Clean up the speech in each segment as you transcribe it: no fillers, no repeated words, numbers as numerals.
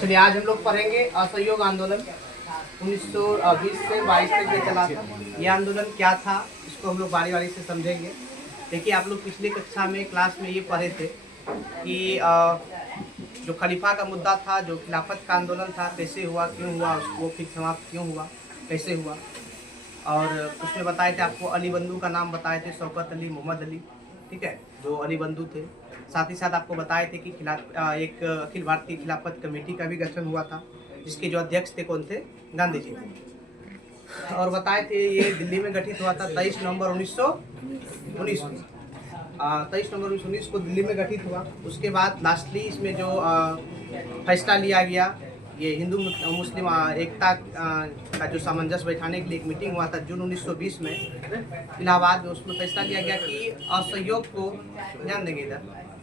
चलिए आज हम लोग पढ़ेंगे असहयोग आंदोलन 1920 से 22 तक ये चला था। ये आंदोलन क्या था इसको हम लोग बारी बारी से समझेंगे। देखिए आप लोग पिछली कक्षा में क्लास में ये पढ़े थे कि जो खलीफा का मुद्दा था, जो खिलाफत का आंदोलन था, कैसे हुआ, क्यों हुआ, वो फिर समाप्त क्यों हुआ, कैसे हुआ। और उसमें बताए थे आपको अली बंधु का नाम बताए थे, शौकत अली, मोहम्मद अली, ठीक है, जो अली बंधु थे। साथ ही साथ आपको बताए थे कि एक अखिल भारतीय खिलाफत कमेटी का भी गठन हुआ था, जिसके जो अध्यक्ष थे कौन थे, गांधी जी थे। और बताए थे ये दिल्ली में गठित हुआ था 23 नवंबर 1919 में। 23 नवंबर 1919 को दिल्ली में गठित हुआ। उसके बाद लास्टली इसमें जो फैसला लिया गया, ये हिंदू मुस्लिम एकता का जो सामंजस्य बैठाने के लिए एक मीटिंग हुआ था जून 1920 में इलाहाबाद में। उसमें फैसला लिया गया कि असहयोग को, ध्यान देंगे इधर,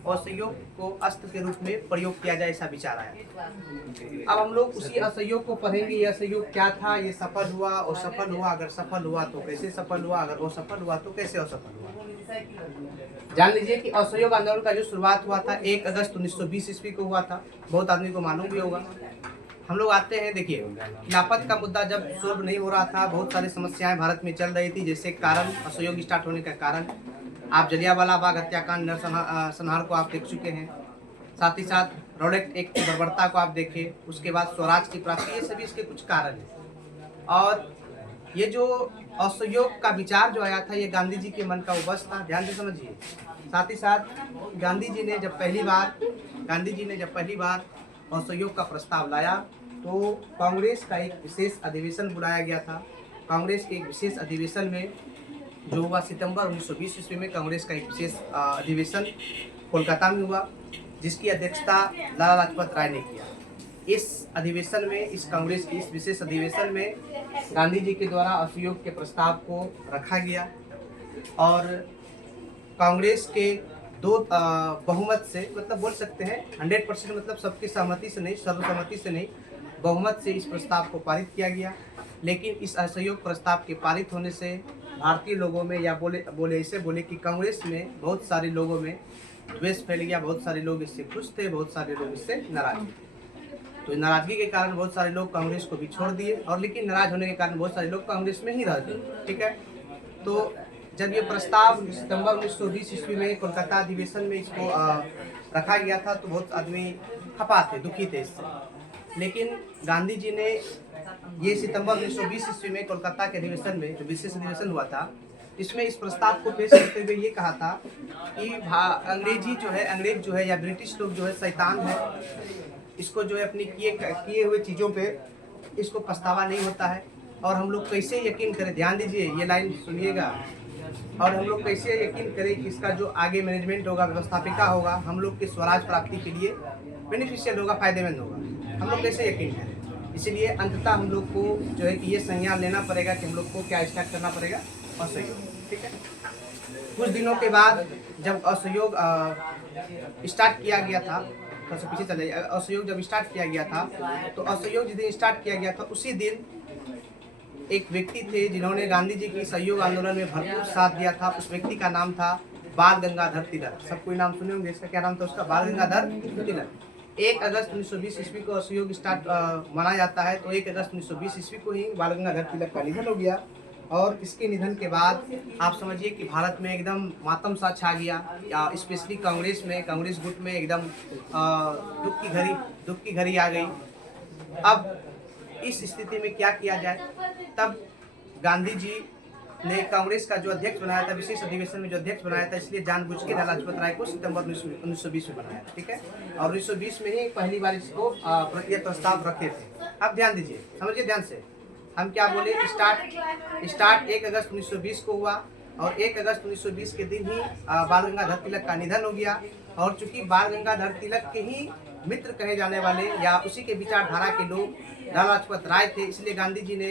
असहयोग को अस्त्र के रूप में प्रयोग किया जाए, ऐसा विचार आया। अब हम लोग उसी असहयोग को पढ़ेंगे। ये असहयोग क्या था, ये सफल हुआ और सफल हुआ, अगर सफल हुआ तो कैसे सफल हुआ, अगर वो सफल हुआ तो कैसे असफल हुआ। जान लीजिए कि असहयोग आंदोलन का जो शुरुआत हुआ था 1 अगस्त 1920 ईस्वी को हुआ था। बहुत आदमी को मालूम भी होगा। हम लोग आते हैं, देखिए खिलाफत का मुद्दा जब सॉल्व नहीं हो रहा था, बहुत सारी समस्याएं भारत में चल रही थी। जैसे कारण, असहयोग स्टार्ट होने का कारण, आप जलियांवाला बाग हत्याकांड नरसंहार को आप देख चुके हैं। साथ ही साथ रॉलेट एक्ट की बर्बरता को आप देखें। उसके बाद स्वराज की प्राप्ति, ये सभी इसके कुछ कारण हैं। और ये जो असहयोग का विचार जो आया था, ये गांधी जी के मन का उपज था, ध्यान से समझिए। साथ ही साथ गांधी जी ने जब पहली बार असहयोग का प्रस्ताव लाया तो कांग्रेस का एक विशेष अधिवेशन बुलाया गया था। कांग्रेस के एक विशेष अधिवेशन में जो हुआ सितंबर 1920 ईस्वी में, कांग्रेस का एक विशेष अधिवेशन कोलकाता में हुआ, जिसकी अध्यक्षता लाला लाजपत राय ने किया। इस अधिवेशन में, इस कांग्रेस के इस विशेष अधिवेशन में गांधी जी के द्वारा असहयोग के प्रस्ताव को रखा गया और कांग्रेस के दो बहुमत से, मतलब बोल सकते हैं 100%, मतलब सबकी सहमति से नहीं, सर्वसम्मति से नहीं, बहुमत से इस प्रस्ताव को पारित किया गया। लेकिन इस असहयोग प्रस्ताव के पारित होने से भारतीय लोगों में, या बोले कि कांग्रेस में बहुत सारे लोगों में द्वेष फैल गया। बहुत सारे लोग इससे खुश थे, बहुत सारे लोग इससे नाराज थे। तो नाराजगी के कारण बहुत सारे लोग कांग्रेस को भी छोड़ दिए, और लेकिन नाराज होने के कारण बहुत सारे लोग कांग्रेस में ही रह गए, ठीक है। तो जब ये प्रस्ताव सितंबर 1920 ईस्वी में कोलकाता अधिवेशन में इसको रखा गया था, तो बहुत आदमी खपा थे, दुखी थे इससे। लेकिन गांधी जी ने ये सितंबर 1920 ईस्वी में कोलकाता के अधिवेशन में, जो विशेष अधिवेशन हुआ था, इसमें इस प्रस्ताव को पेश करते हुए ये कहा था कि अंग्रेज जो है या ब्रिटिश लोग जो है शैतान है। इसको जो है अपनी किए हुए चीज़ों पे इसको पछतावा नहीं होता है, और हम लोग कैसे यकीन करें, ध्यान दीजिए, ये लाइन सुनिएगा, और हम लोग कैसे यकीन करें कि इसका जो आगे मैनेजमेंट होगा, व्यवस्थापिका होगा, हम लोग के स्वराज प्राप्ति के लिए बेनिफिशियल होगा, फायदेमंद होगा। हम लोग कैसे यकीन करें। इसलिए अंततः हम लोग को जो है कि ये संज्ञान लेना पड़ेगा कि हम लोग को क्या स्टार्ट करना पड़ेगा, असहयोग, ठीक है। कुछ दिनों के बाद जब असहयोग स्टार्ट किया गया था, तो पीछे चले, असहयोग जब स्टार्ट किया गया था, तो असहयोग जिस दिन स्टार्ट किया गया था उसी दिन एक व्यक्ति थे जिन्होंने गांधी जी की सहयोग आंदोलन में भरपूर साथ दिया था। उस व्यक्ति का नाम था बाल गंगाधर तिलक। सब कोई नाम सुने होंगे, इसका क्या नाम था उसका, बाल गंगाधर तिलक। 1 अगस्त 1920 ईस्वी को असहयोग मनाया जाता है, तो 1 अगस्त 1920 ईस्वी को ही बाल गंगाधर तिलक का निधन हो गया। और इसके निधन के बाद आप समझिए कि भारत में एकदम मातम सा छा गया, स्पेशली कांग्रेस में, कांग्रेस गुट में एकदम दुख की घड़ी आ गई। अब इस स्थिति में क्या किया जाए, तब गांधी जी ने कांग्रेस का जो अध्यक्ष बनाया था, विशेष अधिवेशन में जो अध्यक्ष बनाया था, इसलिए जानबूझ के लाला लाजपत राय को सितंबर 1920 में बनाया, ठीक है। और 1920 में ही पहली बार इसको ये प्रस्ताव रखे थे। अब ध्यान दीजिए, समझिए ध्यान से, हम क्या बोले, स्टार्ट 1 अगस्त 1920 को हुआ, और 1 अगस्त 1920 के दिन ही बाल गंगाधर तिलक का निधन हो गया। और चूंकि बाल गंगाधर तिलक के ही मित्र कहे जाने वाले या उसी के विचारधारा के लोग लाला लाजपत राय थे, इसलिए गांधी जी ने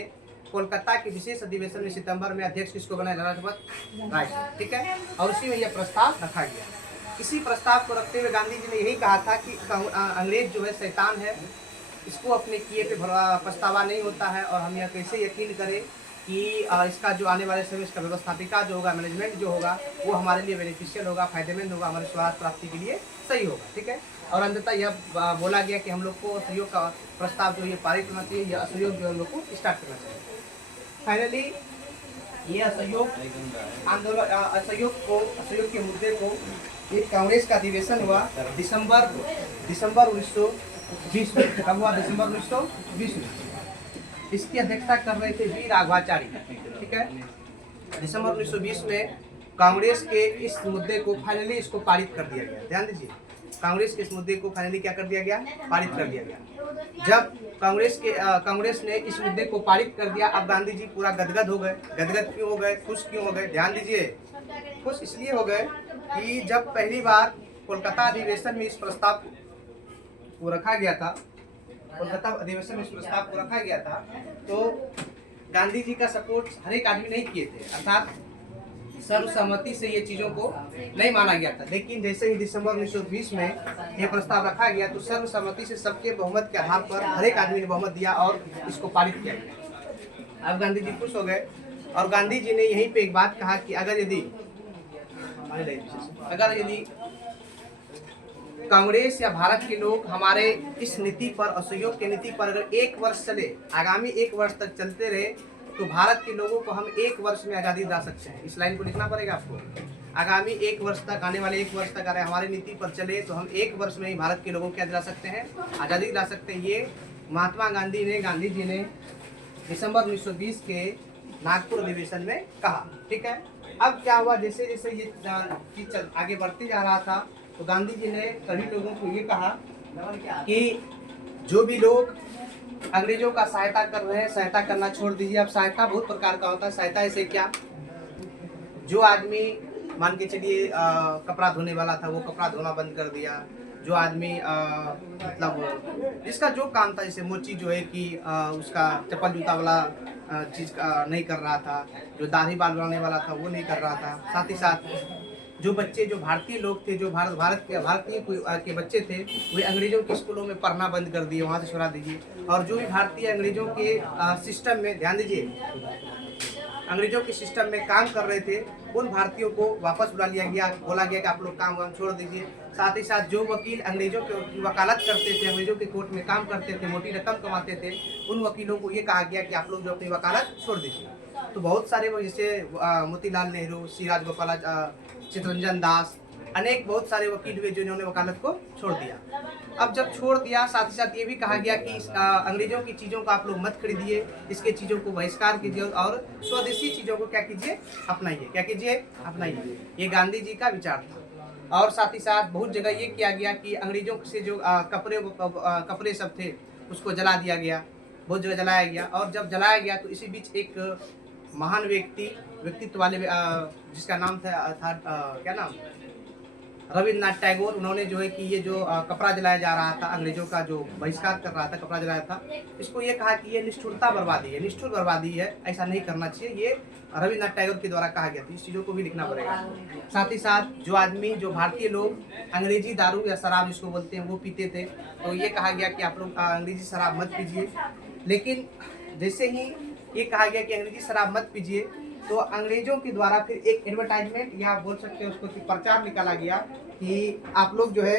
कोलकाता के विशेष अधिवेशन में सितंबर में अध्यक्ष किसको बनाया, लाला लाजपत राय, ठीक है। और उसी में यह प्रस्ताव रखा गया। इसी प्रस्ताव को रखते हुए गांधी जी ने यही कहा था कि अंग्रेज जो है शैतान है, इसको अपने किए पे पछतावा नहीं होता है, और हम यह कैसे यकीन करें कि इसका जो आने वाले समय इसका व्यवस्थापिका जो होगा, मैनेजमेंट जो होगा, वो हमारे लिए बेनिफिशियल होगा, फायदेमंद होगा, हमारे स्वास्थ्य प्राप्ति के लिए सही होगा, ठीक है। और अंततः यह बोला गया कि हम लोग को असहयोग का प्रस्ताव जो ये पारित होना चाहिए, यह असहयोग जो हम लोग को स्टार्ट करना चाहिए। फाइनली ये असहयोग आंदोलन असहयोग के मुद्दे को एक कांग्रेस का अधिवेशन हुआ दिसंबर 1920 में। कब हुआ? दिसंबर 1920 में। इसकी अध्यक्षता कर रहे थे वी राघवाचारी। ठीक है, दिसंबर 1920 में कांग्रेस के इस मुद्दे को फाइनली इसको पारित कर दिया गया। ध्यान दीजिए, कांग्रेस के इस मुद्दे को फाइनली क्या कर दिया गया? पारित कर दिया गया। जब कांग्रेस ने इस मुद्दे को पारित कर दिया, अब गांधी जी पूरा गदगद हो गए। गदगद क्यों हो गए? खुश क्यों हो गए? ध्यान दीजिए, खुश इसलिए हो गए कि जब पहली बार कोलकाता अधिवेशन में इस प्रस्ताव को रखा गया था, कोलकाता अधिवेशन में इस प्रस्ताव को रखा गया था, तो गांधी जी का सपोर्ट हर एक आदमी नहीं किए थे, अर्थात सर्वसम्मति से ये चीजों को नहीं माना गया था। लेकिन जैसे ही दिसंबर 1920 में यह प्रस्ताव रखा गया तो सर्वसम्मति से सबके बहुमत के आधार पर हर एक आदमी ने बहुमत दिया और इसको पारित किया गया। अब गांधी जी खुश हो गए और गांधी जी ने यहीं पे एक बात कहा कि अगर यदि कांग्रेस या भारत के लोग हमारे इस नीति पर, असहयोग की नीति पर अगर 1 वर्ष चले, आगामी 1 वर्ष तक चलते रहे, तो भारत के लोगों को हम 1 वर्ष में आज़ादी दिला सकते हैं। इस लाइन को लिखना पड़ेगा आपको। आगामी 1 वर्ष तक, आने वाले 1 वर्ष तक अगर हमारी नीति पर चले तो हम 1 वर्ष में ही भारत के लोगों को क्या दिला सकते हैं? आज़ादी दिला सकते हैं। ये महात्मा गांधी जी ने दिसंबर 1920 के नागपुर अधिवेशन में कहा। ठीक है, अब क्या हुआ? जैसे जैसे ये चीज आगे बढ़ते जा रहा था तो गांधी जी ने सभी लोगों को ये कहा कि जो भी लोग अंग्रेजों का सहायता कर रहे हैं, सहायता करना छोड़ दीजिए। अब सहायता बहुत प्रकार का होता है। सहायता ऐसे क्या? जो आदमी मान के चलिए कपड़ा धोने वाला था, वो कपड़ा धोना बंद कर दिया। जो आदमी मतलब जिसका जो काम था, जैसे मोची जो है कि उसका चप्पल जूता वाला चीज नहीं कर रहा था, जो दाढ़ी बाल बनाने वाला था वो नहीं कर रहा था। साथ ही साथ जो बच्चे, जो भारतीय लोग थे, जो भारतीय के बच्चे थे, वे अंग्रेजों के स्कूलों में पढ़ना बंद कर दिए, वहाँ से छुड़ा दीजिए। और जो भी भारतीय अंग्रेजों के सिस्टम में, ध्यान दीजिए, अंग्रेजों के सिस्टम में काम कर रहे थे, उन भारतीयों को वापस बुला लिया गया। बोला गया कि आप लोग काम वाम छोड़ दीजिए। साथ ही साथ जो वकील अंग्रेजों की वकालत करते थे, अंग्रेजों के कोर्ट में काम करते थे, मोटी रकम कमाते थे, उन वकीलों को ये कहा गया कि आप लोग जो अपनी वकालत छोड़ दीजिए। तो बहुत सारे वो, जैसे मोतीलाल नेहरू, सिराज गोपाल, चितरंजन दास, अनेक बहुत सारे वकील हुए जिन्होंने वकालत को छोड़ दिया। अब जब छोड़ दिया, साथ ही साथ ये भी कहा गया कि अंग्रेजों की चीज़ों को आप लोग मत खरीदिए, इसके चीज़ों को बहिष्कार कीजिए और स्वदेशी चीज़ों को क्या कीजिए? अपनाइए। क्या कीजिए? अपनाइए। ये गांधी जी का विचार था। और साथ ही साथ बहुत जगह ये किया गया कि अंग्रेजों से जो कपड़े सब थे उसको जला दिया गया, बहुत जगह जलाया गया। और जब जलाया गया तो इसी बीच एक महान व्यक्तित्व वाले जिसका नाम था क्या नाम, रविन्द्रनाथ टैगोर, उन्होंने जो है कि ये जो कपड़ा जलाया जा रहा था, अंग्रेजों का जो बहिष्कार कर रहा था, कपड़ा जलाया था, इसको ये कहा कि ये निष्ठुरता बर्बादी है, निष्ठुर बर्बादी है, ऐसा नहीं करना चाहिए। ये रविन्द्रनाथ टैगोर के द्वारा कहा गया था। इस चीज़ों को भी लिखना पड़ेगा। साथ ही साथ जो भारतीय लोग अंग्रेजी दारू या शराब जिसको बोलते हैं वो पीते थे, तो ये कहा गया कि आप लोग अंग्रेजी शराब मत पीजिए। लेकिन जैसे ही ये कहा गया कि अंग्रेजी शराब मत पीजिए, तो अंग्रेजों के द्वारा फिर एक एडवर्टाइजमेंट या बोल सकते हैं उसको कि प्रचार निकाला गया कि आप लोग जो है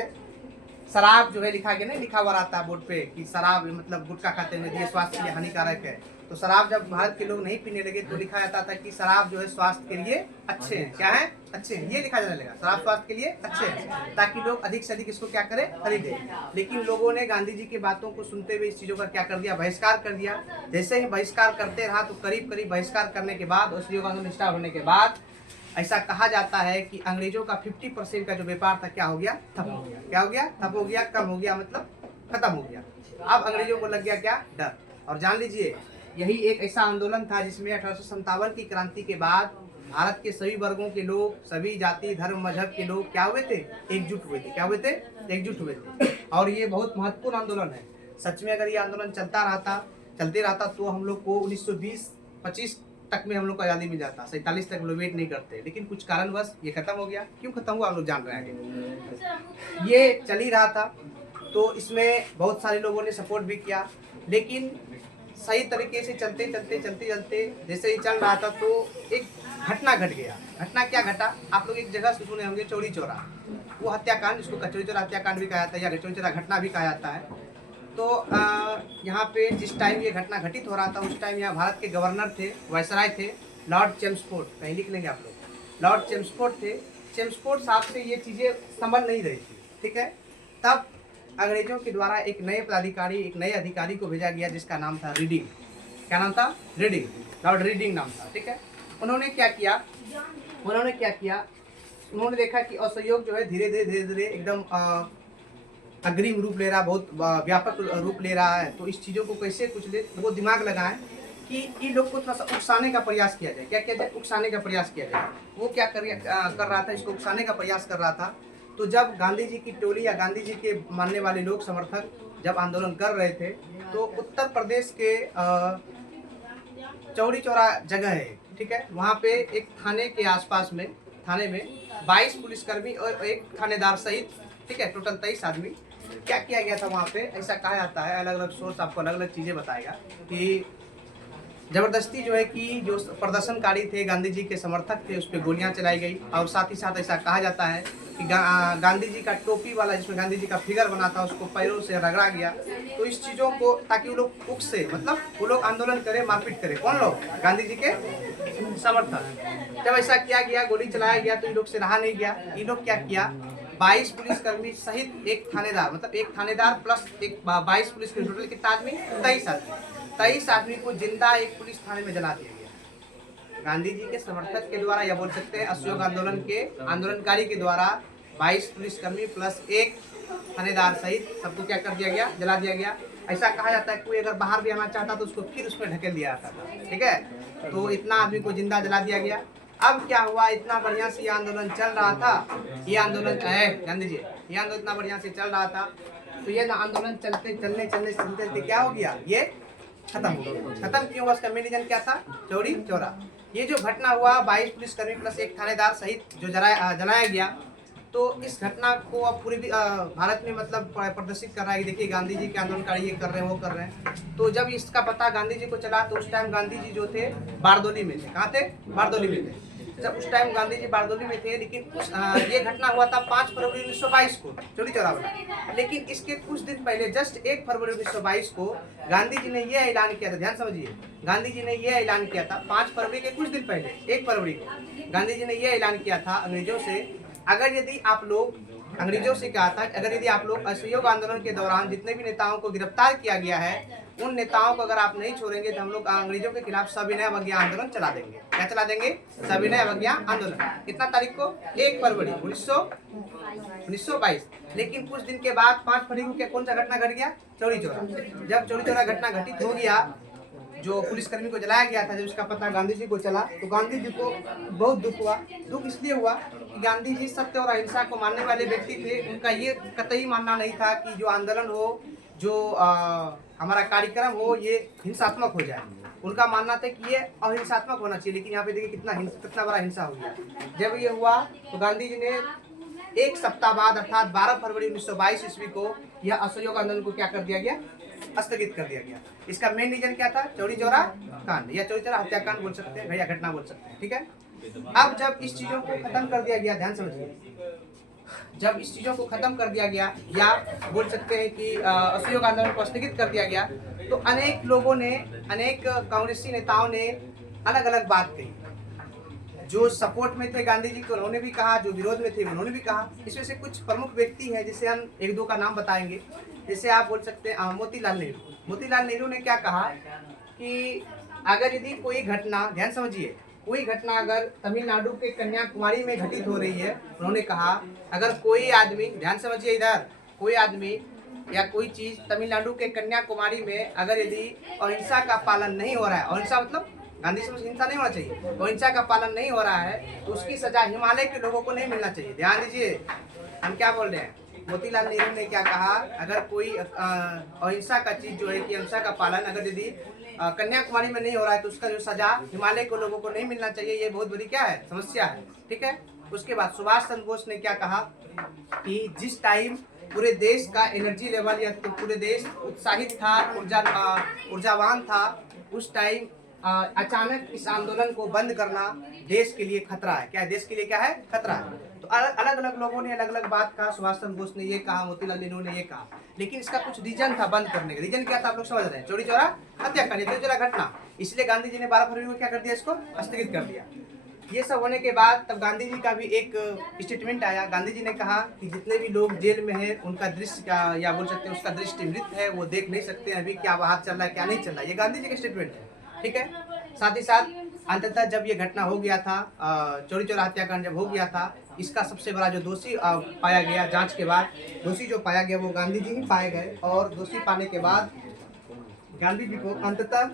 शराब जो है, लिखा गया नहीं, लिखा हुआ रहता है बोर्ड पे कि शराब मतलब गुटखा खाते हैं, ये स्वास्थ्य के लिए हानिकारक है। तो शराब जब भारत के लोग नहीं पीने लगे तो लिखा जाता था कि शराब जो है स्वास्थ्य के लिए अच्छे हैं। क्या है? अच्छे हैं। ये लिखा जाने लगा, शराब स्वास्थ्य के लिए अच्छे हैं, ताकि लोग अधिक से अधिक इसको क्या करें? खरीदे। लेकिन लोगों ने गांधी जी की बातों को सुनते हुए इस चीज़ों का क्या कर दिया? बहिष्कार कर दिया। जैसे ही बहिष्कार करते रहा तो करीब करीब बहिष्कार करने के बाद, असहयोग आंदोलन स्टार्ट होने के बाद ऐसा कहा जाता है कि अंग्रेजों का 50% का जो व्यापार था क्या हो गया? ठप हो गया। क्या हो गया? ठप हो गया, कम हो गया, मतलब खत्म हो गया। अब अंग्रेजों को लग गया क्या? डर। और जान लीजिए, यही एक ऐसा आंदोलन था जिसमें 1857 की क्रांति के बाद भारत के सभी वर्गों के लोग, सभी जाति धर्म मजहब के लोग क्या हुए थे? एकजुट हुए थे। क्या हुए थे? एकजुट हुए थे। और ये बहुत महत्वपूर्ण आंदोलन है। सच में अगर ये आंदोलन चलते रहता तो हम लोग को 1920-25 तक में हम लोग को आज़ादी मिल जाता। 47 तक लोग वेट नहीं करते, लेकिन कुछ कारणवश ये खत्म हो गया। क्यों खत्म हुआ हम लोग जान रहे हैं। ये चल ही रहा था तो इसमें बहुत सारे लोगों ने सपोर्ट भी किया, लेकिन सही तरीके से चलते जैसे ही चल रहा था तो एक घटना घट गया। घटना क्या घटा, आप लोग एक जगह से सुने होंगे चौरी चौरा, वो हत्याकांड, जिसको कचौरी चौरा हत्याकांड भी कहा जाता है या चौरी चौरा घटना भी कहा जाता है। तो यहाँ पे जिस टाइम ये घटना घटित हो रहा था उस टाइम यहाँ भारत के गवर्नर थे, वायसराय थे, लॉर्ड चेम्सफोर्ड, कहीं लिख लेंगे आप लोग, लॉर्ड चेम्सफोर्ड थे। चेम्सफोर्ड साहब से ये चीज़ें संभल नहीं रही थी, ठीक है। तब अंग्रेजों के द्वारा एक नए पदाधिकारी, एक नए अधिकारी को भेजा गया जिसका नाम था रीडिंग। क्या नाम था? रीडिंग, लॉर्ड रीडिंग नाम था, ठीक है। उन्होंने क्या किया, उन्होंने देखा कि असहयोग जो है धीरे धीरे एकदम अग्रिम रूप ले रहा, बहुत व्यापक रूप ले रहा है। तो इस चीज़ों को कैसे कुछ ले, वो दिमाग लगाएं कि इन लोग को थोड़ा सा उकसाने का प्रयास किया जाए। क्या किया जाए? उकसाने का प्रयास किया जाए। वो क्या कर रहा था, इसको उकसाने का प्रयास कर रहा था। तो जब गांधी जी की टोली या गांधी जी के मानने वाले लोग, समर्थक जब आंदोलन कर रहे थे, तो उत्तर प्रदेश के चौरी चौरा जगह है, ठीक है, वहाँ पे एक थाने के आसपास में, थाने में 22 पुलिसकर्मी और एक थानेदार सहित, ठीक है, टोटल 23 आदमी। क्या किया गया था वहाँ पे, ऐसा कहा जाता है, अलग अलग सोर्स आपको अलग अलग चीज़ें बताएगा कि जबरदस्ती जो है कि जो प्रदर्शनकारी थे, गांधी जी के समर्थक थे, उस पर गोलियां चलाई गई। और साथ ही साथ ऐसा कहा जाता है कि गांधी जी का टोपी वाला, जिसमें गांधी जी का फिगर बना था, उसको पैरों से रगड़ा गया। तो इस चीज़ों को, ताकि वो लोग उक से, मतलब वो लोग आंदोलन करें, मारपीट करें। कौन लोग? गांधी जी के समर्थक। जब ऐसा किया गया, गोली चलाया गया, तो इन लोग से रहा नहीं गया। इन लोग क्या किया, 22 पुलिसकर्मी सहित एक थानेदार, मतलब एक थानेदार प्लस एक 22 पुलिसकर्मी, टोटल कितना आदमी? 23 आदमी। 23 आदमी को जिंदा एक पुलिस थाने में जला दिया गया गांधी जी के समर्थक के द्वारा, या बोल सकते हैं असहयोग आंदोलन के आंदोलनकारी के द्वारा। 22 पुलिसकर्मी प्लस एक थानेदार सहित सबको क्या कर दिया गया? जला दिया गया। ऐसा कहा जाता है कोई अगर बाहर भी आना चाहता तो उसको फिर उसमें ढकेल दिया जाता था, ठीक है। तो इतना आदमी को जिंदा जला दिया गया। अब क्या हुआ, इतना बढ़िया से ये आंदोलन चल रहा था, ये आंदोलन गांधी जी, ये आंदोलन इतना बढ़िया से चल रहा था। तो ये आंदोलन चलते क्या हो गया, ये खत्म हो गया। खत्म क्यों हुआ, उसका मेन रीजन क्या था? चौरी चौरा। ये जो घटना हुआ, 22 पुलिसकर्मी प्लस एक थानेदार सहित जो जलाया गया, तो इस घटना को अब पूरे भारत में मतलब प्रदर्शित कर रहा है कि देखिए गांधी जी के आंदोलनकारी ये कर रहे हैं, वो कर रहे हैं। तो जब इसका पता गांधी जी को चला, तो उस टाइम गांधी जी जो थे बारदोली में थे। कहाँ थे? बारदोली में थे। जब उस टाइम गांधी जी बारदोली में थे, लेकिन ये घटना हुआ था 5 फरवरी 1922 को, चौरी चौरा वाला। लेकिन इसके कुछ दिन पहले, जस्ट 1 फरवरी 1922 को गांधी जी ने यह ऐलान किया था, ध्यान समझिए, गांधी जी ने यह ऐलान किया था 5 फरवरी के कुछ दिन पहले, 1 फरवरी को गांधी जी ने यह ऐलान किया था अंग्रेजों से, अगर यदि आप लोग, अंग्रेजों से कहा था, अगर यदि आप लोग असहयोग आंदोलन के दौरान जितने भी नेताओं को गिरफ्तार किया गया है, उन नेताओं को अगर आप नहीं छोड़ेंगे तो हम लोग अंग्रेजों के खिलाफ सविनय अवज्ञा आंदोलन चला देंगे। क्या चला देंगे? सविनय अवज्ञा आंदोलन। कितना तारीख को? 1 फरवरी 1922। लेकिन कुछ दिन के बाद 5 फरवरी को कौन सा घटना घट गया? चौरी चौरा। जब चौरी चौरा घटना घटित हो गया, जो पुलिसकर्मी को जलाया गया था, जब इसका पता गांधी जी को चला, तो गांधी जी को बहुत दुख हुआ। दुख इसलिए हुआ कि गांधी जी सत्य और अहिंसा को मानने वाले व्यक्ति थे। उनका ये कतई मानना नहीं था कि जो आंदोलन हो, जो हमारा कार्यक्रम हो, ये हिंसात्मक हो जाए। उनका मानना था कि ये अहिंसात्मक होना चाहिए। लेकिन यहाँ पे देखिए कितना बड़ा हिंसा हो गया। जब ये हुआ तो गांधी जी ने 1 सप्ताह बाद, अर्थात 12 फरवरी 1922 ईस्वी को, यह असहयोग आंदोलन को क्या कर दिया गया? स्थगित कर दिया गया। इसका मेन रीजन क्या था? चौरी चौरा कांड या चौरी चौरा हत्याकांड बोल सकते हैं, या घटना बोल सकते हैं, ठीक है। अब जब इस चीजों को खत्म कर दिया गया, ध्यान समझिए, जब इस चीजों को खत्म कर दिया गया, या बोल सकते हैं कि असहयोग आंदोलन को स्थगित कर दिया गया, तो अनेक लोगों ने, अनेक कांग्रेसी नेताओं ने अलग अलग बात कही। जो सपोर्ट में थे गांधी जी को, उन्होंने भी कहा, जो विरोध में थे उन्होंने भी कहा। इसमें से कुछ प्रमुख व्यक्ति हैं, जिसे हम 1-2 का नाम बताएंगे। जैसे आप बोल सकते हैं मोतीलाल नेहरू। मोतीलाल नेहरू ने क्या कहा कि अगर यदि कोई घटना, ध्यान समझिए, कोई घटना अगर तमिलनाडु के कन्याकुमारी में घटित हो रही है, उन्होंने कहा अगर कोई आदमी, ध्यान समझिए इधर, कोई आदमी या कोई चीज तमिलनाडु के कन्याकुमारी में अगर यदि अहिंसा का पालन नहीं हो रहा है, अहिंसा मतलब गांधी समझ हिंसा नहीं होना चाहिए, अहिंसा का पालन नहीं हो रहा है, तो उसकी सजा हिमालय के लोगों को नहीं मिलना चाहिए। ध्यान दीजिए, हम क्या बोल रहे हैं। मोतीलाल नेहरू ने क्या कहा, अगर कोई अहिंसा का चीज जो है कि अहिंसा का पालन अगर यदि कन्याकुमारी में नहीं हो रहा है, तो उसका जो सजा हिमालय के लोगों को नहीं मिलना चाहिए। ये बहुत बड़ी क्या है? समस्या है, ठीक है। उसके बाद सुभाष चंद्र बोस ने क्या कहा कि जिस टाइम पूरे देश का एनर्जी लेवल या तो पूरे देश उत्साहित था, ऊर्जावान था, उस टाइम अचानक इस आंदोलन को बंद करना देश के लिए खतरा है। क्या है? देश के लिए क्या है? खतरा है। तो अलग अलग लोगों ने अलग अलग बात कहा। सुभाष चंद्र बोस ने ये कहा, मोतीलाल नेहरू ने ये कहा, लेकिन इसका कुछ रीजन था बंद करने का। रीजन क्या था आप लोग समझ रहे हैं? चौरी चौरा हत्याकांड, चौरी चौरा घटना। इसलिए गांधी जी ने 12 फरवरी को क्या कर दिया? इसको स्थगित कर दिया। ये सब होने के बाद तब गांधी जी का भी एक स्टेटमेंट आया। गांधी जी ने कहा कि जितने भी लोग जेल में हैं उनका दृश्य का, या बोल सकते हैं उसका दृष्टि मृत है, वो देख नहीं सकते हैं अभी क्या बाहर चल रहा है क्या नहीं चल रहा है। ये गांधी जी का स्टेटमेंट है, ठीक है। साथ ही साथ अंततः जब ये घटना हो गया था, चौरी चौरा हत्याकांड जब हो गया था, इसका सबसे बड़ा जो दोषी पाया गया, जांच के बाद दोषी जो पाया गया वो गांधी जी ही पाए गए। और दोषी पाने के बाद गांधी जी को अंततः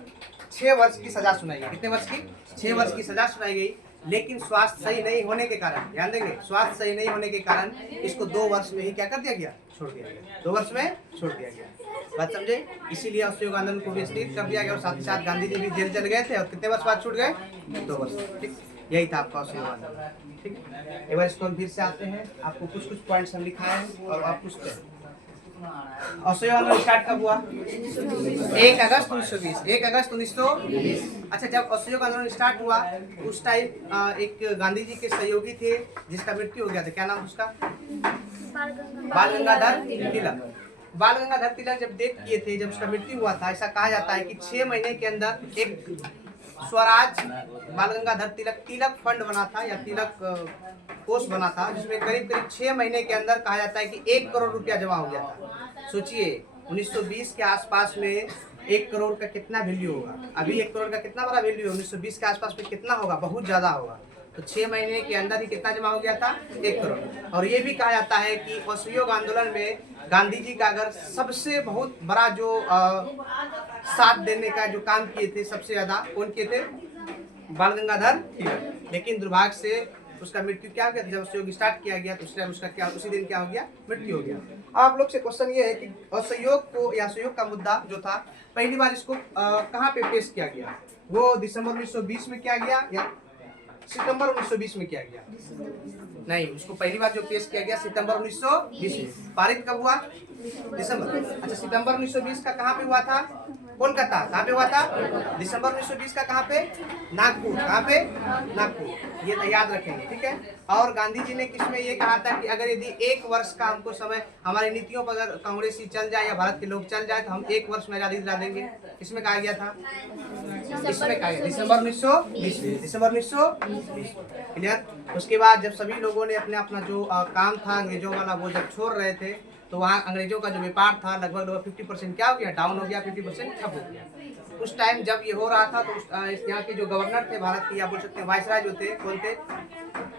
6 वर्ष की सजा सुनाई गई। कितने वर्ष की? 6 वर्ष की सजा सुनाई गई। लेकिन स्वास्थ्य सही नहीं होने के कारण, ध्यान देंगे, स्वास्थ्य सही नहीं होने के कारण इसको 2 वर्ष में ही क्या कर दिया गया? छोड़ दिया गया। 2 वर्ष में छोड़ दिया गया। बात समझे? इसीलिए असहयोग आंदोलन को भी स्थगित कर दिया गया। और साथ ही साथ गांधी जी भी जेल चले गए थे। और कितने वर्ष बाद छूट गए? 2 वर्ष। ठीक, यही था आपका असहयोग आंदोलन। ठीक, एक बार इसको हम फिर से आते हैं। आपको कुछ कुछ पॉइंट्स हम लिखाए हैं और आप पूछते हैं। असहयोग आंदोलन स्टार्ट कब हुआ? 1 अगस्त 1920। 1 अगस्त 1920। अच्छा, जब असहयोग आंदोलन स्टार्ट हुआ उस टाइम एक गांधी जी के सहयोगी थे जिसका मृत्यु हो गया था। क्या नाम उसका? बाल गंगाधर तिलक। बाल गंगाधर तिलक जब डेथ किए थे, जब उसका मृत्यु हुआ था, ऐसा कहा जाता है कि 6 महीने के अंदर एक स्वराज बाल गंगाधर तिलक फंड बना था, या तिलक कोष बना था, जिसमें करीब करीब 6 महीने के अंदर कहा जाता है कि 1 करोड़ रुपया जमा हो गया था। सोचिए 1920 के आसपास में 1 करोड़ का कितना वैल्यू होगा। अभी 1 करोड़ का कितना बड़ा वैल्यू है, 1920 के आसपास में कितना होगा? बहुत ज्यादा होगा। तो 6 महीने के अंदर ही कितना जमा हो गया था? 1 करोड़। और ये भी कहा जाता है कि असहयोग आंदोलन में गांधी जी का अगर सबसे बहुत बड़ा जो साथ देने का जो काम किए थे, सबसे ज्यादा कौन किए थे? बाल गंगाधर तिलक। लेकिन दुर्भाग्य से उसका मृत्यु क्या हो गया? जब असहयोग स्टार्ट किया गया तो उस टाइम उसका क्या, उसी दिन क्या हो गया? मृत्यु हो गया। आप लोग से क्वेश्चन ये है कि असहयोग को, या असहयोग का मुद्दा जो था, पहली बार इसको कहाँ पे पेश किया गया? वो दिसंबर 1920 में किया गया या सितंबर 1920 में किया गया? नहीं, उसको पहली बार जो पेश किया गया सितंबर 1920 में। पारित कब हुआ? दिसंबर। अच्छा, सितंबर 1920 का कहाँ पे हुआ था? कोलकाता। कहाँ पे हुआ था? दिसंबर 1920 का कहाँ पे? नागपुर। कहाँ पे? नागपुर। ये याद रखेंगे, ठीक है। और गांधी जी ने किसमें ये कहा था कि अगर यदि 1 वर्ष का हमको समय, हमारी नीतियों पर अगर कांग्रेस ही चल जाए या भारत के लोग चल जाए तो हम 1 वर्ष में आजादी दिला देंगे। किसमें कहा गया था? इसमें कहा गया दिसंबर 1920। दिसंबर 1920। क्लियर? उसके बाद जब सभी लोगों ने अपना जो काम था अंग्रेजों वाला, वो जब छोड़ रहे थे, तो वहाँ अंग्रेजों का जो व्यापार था लगभग 50% क्या हो गया? डाउन हो गया, 50% ठप हो गया। उस टाइम जब ये हो रहा था तो यहाँ के जो गवर्नर थे भारत के, या बोल सकते हैं वाइसराय जो थे, कौन थे?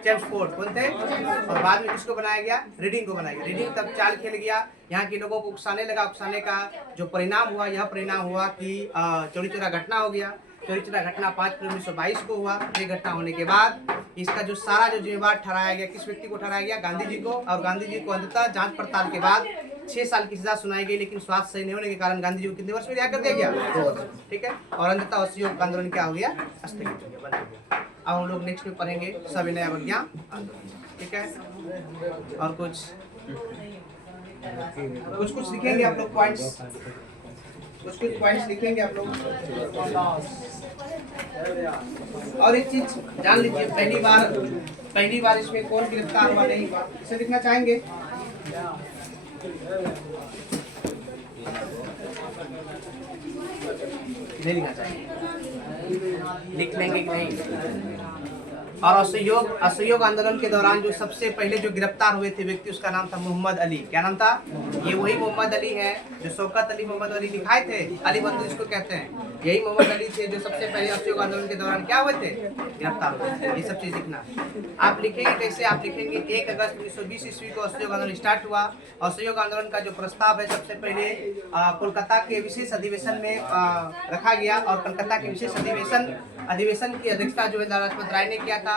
चेम्सफोर्ड। कौन थे? और बाद में किसको बनाया गया? रीडिंग को बनाया गया। रीडिंग तब चाल खेल गया, यहाँ के लोगों को उकसाने लगा। उकसाने का जो परिणाम हुआ, यह परिणाम हुआ कि चौरी चौरा घटना हो गया। चौरी चौरा घटना 5 फरवरी 1922 को हुआ। ये घटना होने के बाद इसका जो सारा जो जिम्मेवार ठहराया गया, किस व्यक्ति को ठहराया गया? गांधी जी को। और गांधी जी को अंततः जांच पड़ताल के बाद 6 साल की सजा सुनाई गई। लेकिन स्वास्थ्य सही नहीं होने के कारण गांधी जी को कितने वर्ष में रिहा कर दिया गया? 2 वर्ष। ठीक है। और अंततः असहयोग आंदोलन क्या हो गया? स्थगित हो गया, बंद हो गया। अब हम लोग नेक्स्ट में पढ़ेंगे सविनय अवज्ञा आंदोलन। ठीक है। और कुछ लिखेंगे आप लोग पॉइंट्स, कुछ पॉइंट्स लिखेंगे आप लोग। और एक चीज जान लीजिए, पहली बार इसमें कौन गिरफ्तार हुआ नहीं हुआ, इसे लिखना चाहेंगे? नहीं लिखना चाहिए, लिख लेंगे कि नहीं? और असहयोग आंदोलन के दौरान जो सबसे पहले जो गिरफ्तार हुए थे व्यक्ति, उसका नाम था मोहम्मद अली। क्या नाम था? ये वही मोहम्मद अली है जो शौकत अली मोहम्मद अली दिखाए थे, अली बंधु इसको कहते हैं। यही मोहम्मद अली थे जो सबसे पहले असहयोग आंदोलन के दौरान क्या हुए थे? गिरफ्तार हुए थे। ये सब चीज लिखना। आप लिखेंगे कैसे? आप लिखेंगे 1 अगस्त 1920 ईस्वी को असहयोग आंदोलन स्टार्ट हुआ। असहयोग आंदोलन का जो प्रस्ताव है सबसे पहले कोलकाता के विशेष अधिवेशन में रखा गया। और कोलकाता के विशेष अधिवेशन की अध्यक्षता जो है लाला लाजपत राय ने किया था।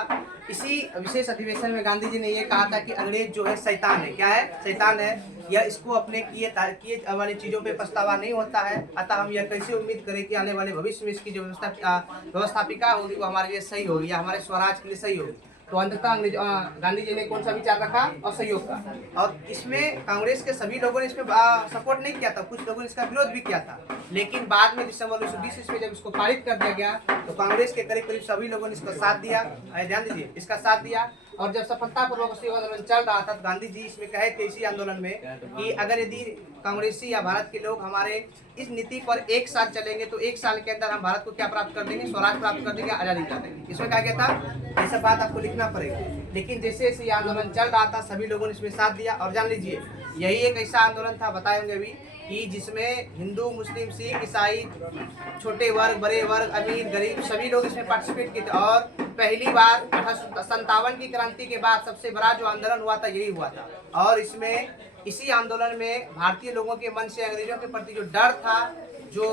इसी विशेष अधिवेशन में गांधी जी ने ये कहा था कि अंग्रेज जो है शैतान है। क्या है? शैतान है। यह इसको अपने किए वाली चीजों पे पछतावा नहीं होता है। अतः हम यह कैसे उम्मीद करें कि आने वाले भविष्य में इसकी जो व्यवस्थापिका होगी वो हमारे लिए सही होगी, या हमारे स्वराज के लिए सही होगी। तो अंततः गांधी जी ने कौन सा विचार रखा? असहयोग का। और इसमें कांग्रेस के सभी लोगों ने इसमें सपोर्ट नहीं किया था, कुछ लोगों ने इसका विरोध भी किया था। लेकिन बाद में दिसंबर 1920 ईस्वी में जब इसको पारित कर दिया गया तो कांग्रेस के करीब करीब सभी लोगों ने इसका साथ दिया। ध्यान दीजिए, इसका साथ दिया। और जब सफलतापूर्वक असहयोग आंदोलन चल रहा था तो गांधी जी इसमें कहे थे इसी आंदोलन में कि अगर यदि कांग्रेसी या भारत के लोग हमारे इस नीति पर एक साल चलेंगे तो एक साल के अंदर हम भारत को क्या प्राप्त कर देंगे? स्वराज प्राप्त कर देंगे, आजादी कर देंगे। इसमें कहा गया था, ये सब बात आपको लिखना पड़ेगा। लेकिन जैसे जैसे ये आंदोलन चल रहा था सभी लोगों ने इसमें साथ दिया। और जान लीजिए यही एक ऐसा आंदोलन था, बताए होंगे अभी, कि जिसमें हिंदू, मुस्लिम, सिख, ईसाई, छोटे वर्ग, बड़े वर्ग, अमीर, गरीब सभी लोग इसमें पार्टिसिपेट किए थे। और पहली बार 1857 की क्रांति के बाद सबसे बड़ा जो आंदोलन हुआ था यही हुआ था। और इसमें इसी आंदोलन में भारतीय लोगों के मन से अंग्रेजों के प्रति जो डर था, जो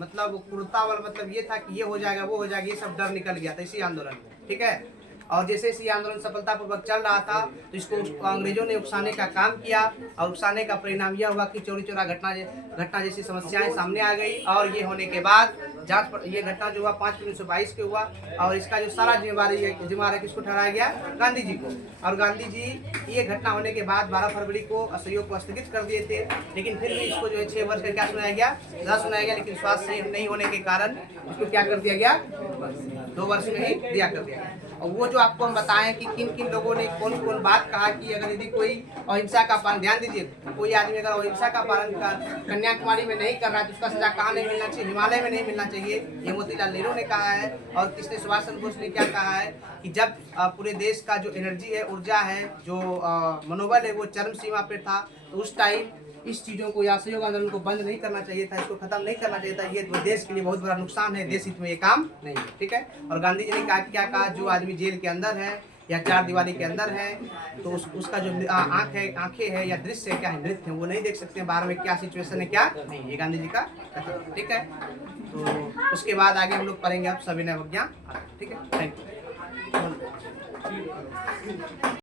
मतलब क्रूरता वाला मतलब ये था कि ये हो जाएगा वो हो जाएगा, ये सब डर निकल गया था इसी आंदोलन में। ठीक है। और जैसे ये आंदोलन सफलतापूर्वक चल रहा था तो इसको अंग्रेजों ने उकसाने का काम किया। और उकसाने का परिणाम यह हुआ कि चोरी चोरा घटना जैसी समस्याएं सामने आ गई। और ये होने के बाद ये घटना जो हुआ 5 फरवरी 1922 के हुआ। और इसका जो सारा जिम्मेवार है किसको ठहराया गया? गांधी जी को। और गांधी जी ये घटना होने के बाद 12 फरवरी को असहयोग को स्थगित कर दिए थे। लेकिन फिर भी इसको जो है 6 वर्ष का क्या सुनाया गया? सजा सुनाया गया। लेकिन स्वास्थ्य सही नहीं होने के कारण इसको क्या कर दिया गया? 2 वर्ष में ही दिया कर दिया। और वो जो आपको हम बताएं कि किन किन लोगों ने कौन कौन बात कहा कि अगर यदि कोई अहिंसा का पालन, ध्यान दीजिए, कोई आदमी अगर अहिंसा का पालन कन्याकुमारी में नहीं कर रहा है तो उसका सजा कहाँ नहीं मिलना चाहिए? हिमालय में नहीं मिलना चाहिए। ये मोतीलाल नेहरू ने कहा है। और किसने? सुभाष चंद्र बोस ने क्या कहा है कि जब पूरे देश का जो एनर्जी है, ऊर्जा है, जो मनोबल है वो चरम सीमा पे था तो उस टाइम इस चीज़ों को या असहयोग आंदोलन को बंद नहीं करना चाहिए था, इसको खत्म नहीं करना चाहिए था। ये देश के लिए बहुत बड़ा नुकसान है, देश हित में ये काम नहीं है। ठीक है। और गांधी जी ने कहा क्या कहा? जो आदमी जेल के अंदर है या 4 दीवारी के अंदर है तो उसका जो आंखें है या दृश्य है, क्या है, नृत्य है, वो नहीं देख सकते हैं बाहर में क्या सिचुएशन है क्या नहीं। ये गांधी जी का कथन। ठीक है। तो उसके बाद आगे हम लोग पढ़ेंगे अब सविनय अवज्ञा। ठीक है। Thank you.